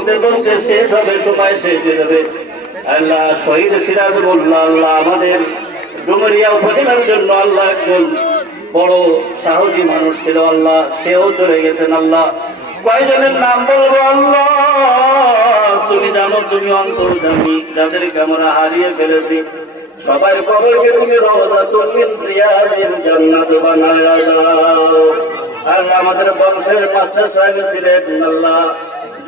বলতে বলতে শেষ হবে, সময় শেষ হয়ে যাবে। আল্লাহ শহীদ সিরাজুল্লাহ আল্লাহ আমাদের ডুমুরিয়া উপজেলার জন্য আল্লাহ একজন বড় সাহসী মানুষ ছিল আল্লাহ, সেও চলে গেছেন আল্লাহ। কয়জনের নাম বলবো আল্লাহ, তুমি জানো, তুমি অন্তর্যামী। যাদেরকে আমরা হারিয়ে ফেলেছি সবাই কবরকে তুমি রওজাতুল মিন রিয়াজিল জান্নাত বানায়া দাও। আল্লাহ আমাদের বংশের মাস্টার সাহেব ছিলেন আল্লাহ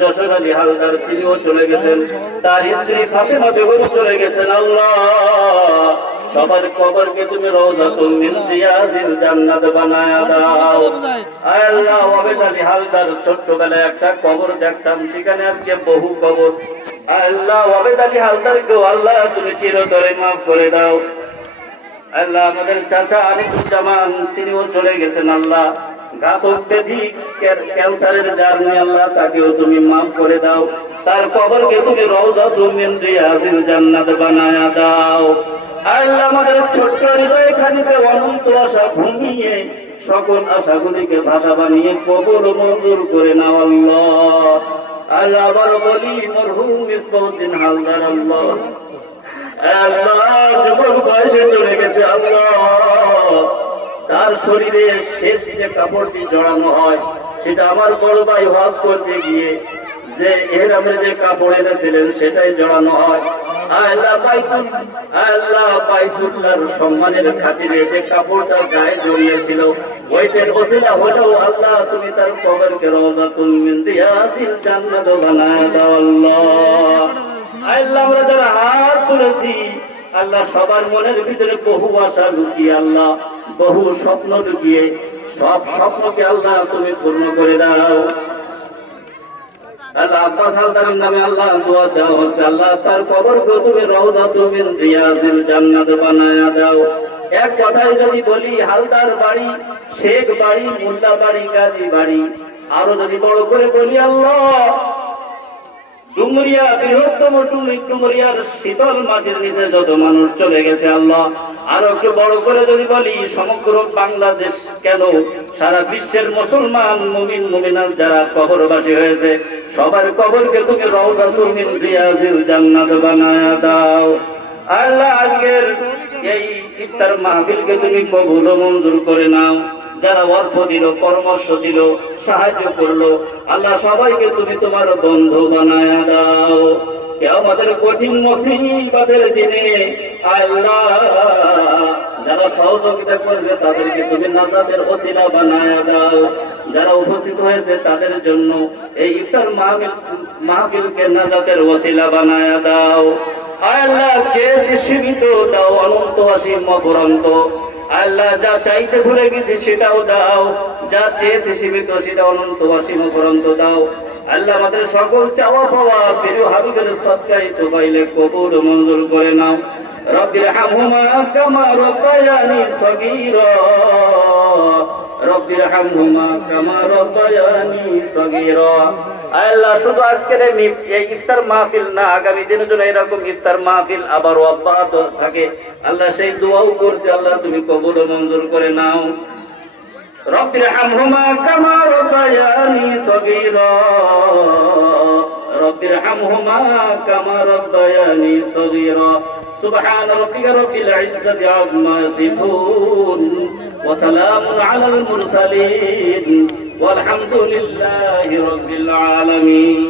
যশোর আলী হালদার, তিনিও চলে গেছেন। তার স্ত্রী ফাতেমা বেগম চলে গেছেন আল্লাহ। সবার কবরকে তুমি রওজাতুল মিন রিয়াজিল জান্নাত বানায়া দাও। আল্লাহ ওয়াবেদ আলী হালদার ছোট্টবেলায় একটা কবর দেখতাম, সেখানে আজকে বহু কবর। আল্লাহ ওয়াবেদ আলী হালদারকেও আল্লাহ তুমি চিরতরে মাফ করে দাও। আল্লাহ আমাদের চাচা আরিফুজ্জামান, তিনিও চলে গেছেন আল্লাহ। ঘাতক ব্যাধি ক্যান্সারের জার্নি আল্লাহ, তাকেও তুমি মাফ করে দাও। তার কবরকে তুমি রওজাতুল মিন রিয়াজিল জান্নাত বানায়া দাও। আল্লাহ আমাদের ছোট্ট হৃদয়খানিতে অনন্ত আশা ঘুমিয়ে সকল আশাগুলিকে ভাষা বানিয়ে কবুল মঞ্জুর করে নাও আল্লাহ। আল্লাহ আবার বলি মরহুম মিসবাউদ্দিন হালদার আল্লাহ, আল্লাহ যুবক বয়সে চলে গেছে আল্লাহ। তার শরীরে শেষ যে কাপড়টি জড়ানো হয় সেটা আমার বড় ভাই হজ করতে গিয়ে যে এহরামে যে কাপড় এনেছিলেন সেটাই জড়ানো হয়। আল্লাহ বাইতুল্লাহর সম্মানের খাতিরে যে কাপড়টা গায়ে জড়িয়েছিল ওইটার ওসিলা হলেও আল্লাহ তুমি তার কবরকে রওজাতুল মিন রিয়াজিল জান্নাত বানায়া দাও আল্লাহ। আল্লাহ আমরা যারা হাত তুলেছি আল্লাহ সবার মনের ভিতরে বহু আশা লুকিয়ে আল্লাহ, বহু স্বপ্ন লুকিয়ে, সব স্বপ্নকে আল্লাহ তুমি পূর্ণ করে দাও। আল্লাহ আব্বাস হালদারের নামে আল্লাহ দোয়া চাওয়া হচ্ছে, আল্লাহ তার কবরকে তুমি রওজাতুল মিন রিয়াজিল জান্নাত বানায়া দাও। এক কথায় যদি বলি হালদার বাড়ি, শেখ বাড়ি, মোল্লা বাড়ি, গাজী বাড়ি, আরো যদি বড় করে বলি আল্লাহ ডুমুরিয়া বৃহত্তম ডুমুরিয়ার শীতল মাটির নিচে যত মানুষ চলে গেছে আল্লাহ, আরো একটু বড় করে যদি বলি সমগ্র বাংলাদেশ কেন সারা বিশ্বের মুসলমান মুমিন মুমিনাত যারা কবরবাসী হয়েছে সবার কবরকে তুমি রওজাতুল মিন রিয়াজিল জান্নাত বানায়া দাও। আল্লাহ আজকের এই ইফতার মাহফিলকে তুমি কবুল ও মঞ্জুর করে নাও। যারা অর্থ দিল, পরামর্শ দিল, সাহায্য করলো আল্লাহ সবাইকে তুমি তোমার বন্ধু বানায়া দাও। কিয়ামতের কঠিন মুসিবতের দিনে আল্লাহ যারা সহযোগিতা করবে তাদেরকে তুমি নাজাতের ওসিলা বানায়া দাও। যারা উপস্থিত হয়েছে তাদের জন্য এই ইফতার মাহফিলকে নাজাতের ওসিলা বানায়া দাও। আল্লাহ চেয়েছে সীমিত দাও, অনন্ত অসীম অফুরন্ত। আল্লাহ যা চাইতে ভুলে গেছি সেটাও দাও, যা চেয়েছে সীমিত সেটা অনন্ত অসীম অফুরন্ত দাও। আল্লাহ আমাদের সকল চাওয়া পাওয়া প্রিয় হাবিবের সদকায়ে তোবাইলে কবুল মঞ্জুর করে নাও। রব্বিরহামহুমা কামা রাব্বায়ানি সগীরা, রব্বিরহামহুমা কামা রাব্বায়ানি সগীরা। আল্লাহ শুধু আজকের এই ইফতার মাহফিল না, আগামী দিনের জন্য এরকম ইফতার মাহফিল আবারও অব্যাহত থাকে আল্লাহ সেই দোয়াও করছে, আল্লাহ তুমি কবুল ও মঞ্জুর করে নাও। রব্বিরহামহুমা কামা রাব্বায়ানি সগীরা, রব্বিরহামহুমা কামা রাব্বায়ানি সগীরা। সুবহান রাব্বিকা রাব্বিল ইজ্জাতি আম্মা ইয়াসিফুন ওয়া সালামুন আলাল মুরসালিন ওয়ালহামদুলিল্লাহি রাব্বিল আলামিন।